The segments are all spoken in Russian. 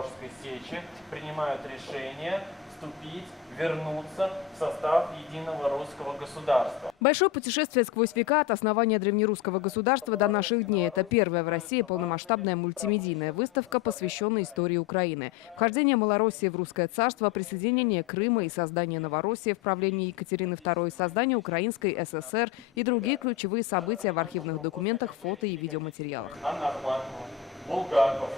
Запорожской сечи принимают решение вступить, вернуться в состав единого русского государства. Большое путешествие сквозь века от основания древнерусского государства до наших дней. Это первая в России полномасштабная мультимедийная выставка, посвященная истории Украины. Вхождение Малороссии в русское царство, присоединение Крыма и создание Новороссии в правлении Екатерины II, создание Украинской ССР и другие ключевые события в архивных документах, фото и видеоматериалах. Анна Ахматова, Булгаков,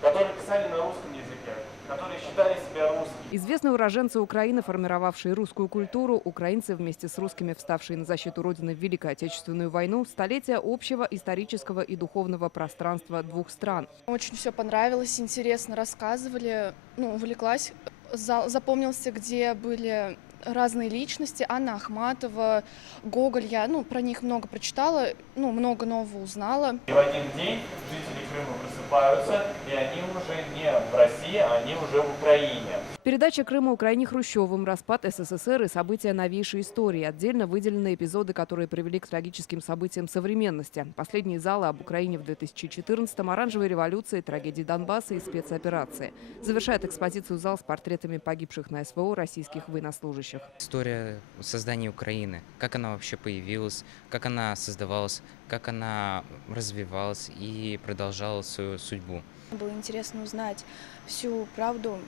которые писали на русском языке, которые считали себя русскими. Известные уроженцы Украины, формировавшие русскую культуру, украинцы, вместе с русскими, вставшие на защиту Родины в Великую Отечественную войну, столетия общего исторического и духовного пространства двух стран. Очень все понравилось, интересно рассказывали, увлеклась. Зал запомнился, где были разные личности. Анна Ахматова, Гоголь. Я про них много прочитала, много нового узнала. И в один день жители Крыма просыпаются, и они уже не в России, а они уже в Украине. Передача Крыма Украине Хрущевым, распад СССР и события новейшей истории. Отдельно выделены эпизоды, которые привели к трагическим событиям современности. Последние залы об Украине в 2014-м, оранжевой революции, трагедии Донбасса и спецоперации. Завершает экспозицию зал с портретами погибших на СВО российских военнослужащих. История создания Украины, как она вообще появилась, как она создавалась, как она развивалась и продолжала свою судьбу. Было интересно узнать всю правду.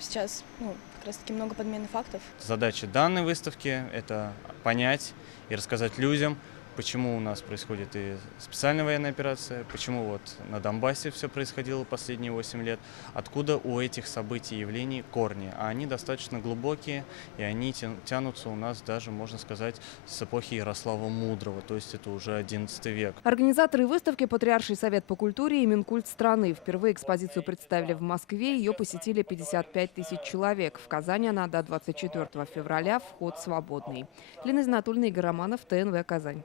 Сейчас как раз таки много подмены фактов. Задача данной выставки – это понять и рассказать людям, почему у нас происходит и специальная военная операция, почему вот на Донбассе все происходило последние 8 лет, откуда у этих событий и явлений корни. А они достаточно глубокие, и они тянутся у нас даже, можно сказать, с эпохи Ярослава Мудрого, то есть это уже 11 век. Организаторы выставки «Патриарший совет по культуре» и Минкульт страны. Впервые экспозицию представили в Москве, ее посетили 55 тысяч человек. В Казани она до 24 февраля, вход свободный. Лена Знатульна, Игорь Романов, ТНВ Казань.